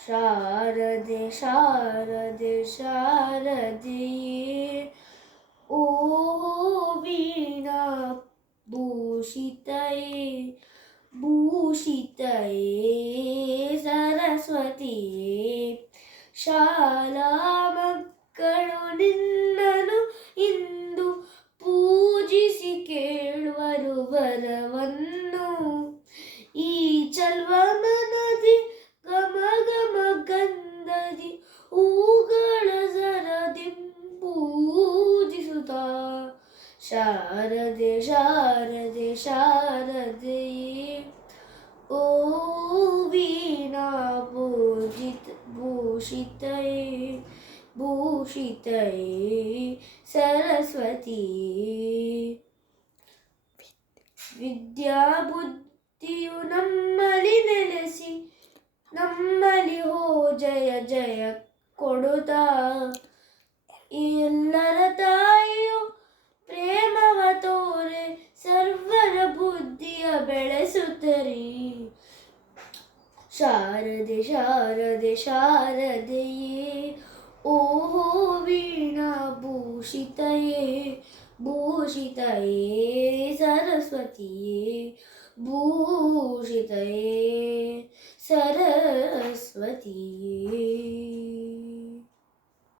ಶಾರದೆ ಶಾರದೆ ಶಾರದೆಯೇ ಓ ವೀಣಾ ಭೂಷಿತಯೇ ಭೂಷಿತಯೇ ಸರಸ್ವತಿಯೇ ಶಾಲಾ ಮಕ್ಕಳು ನಿನ್ನನು ಇಂದು ಪೂಜಿಸಿ ಕೇಳುವರು ವರವನ್ನು ಈ ಚಲ್ವ ಮನದಿ ಗಮ ಗಮ ಗಂಧದಿ ಹೂಗಳ ಸರದಿ ಪೂಜಿಸುತ್ತ ಶಾರದೆ ಶಾರದೆ ಶಾರದೆಯೇ ಓ ವೀಣಾ ಭೂಷಿತಯೇ ಭೂಷಿತಯೇ ಸರಸ್ವತಿಯೇ ವಿದ್ಯಾ ಬುದ್ಧಿಯು ನಮ್ಮಲ್ಲಿ ನೆಲೆಸಿ ನಮ್ಮಲ್ಲಿ ಹೋ ಜಯ ಜಯ ಕೊಡುತ್ತಾ ಎಲ್ಲರ ತಾಯಿಯು ಪ್ರೇಮವ ತೋರೆ ಸರ್ವರ ಬುದ್ಧಿಯ ಬೆಳೆಸುತ್ತರಿ ಶಾರದೆ ಶಾರದೆ ಶಾರದೆಯೇ ಓಹೋ ವೀಣಾ ಭೂಷಿತಯೇ ಭೂಷಿತಯೇ ಸರಸ್ವತಿಯೇ ಭೂಷಿತಯೇ ಸರಸ್ವತಿಯೇ.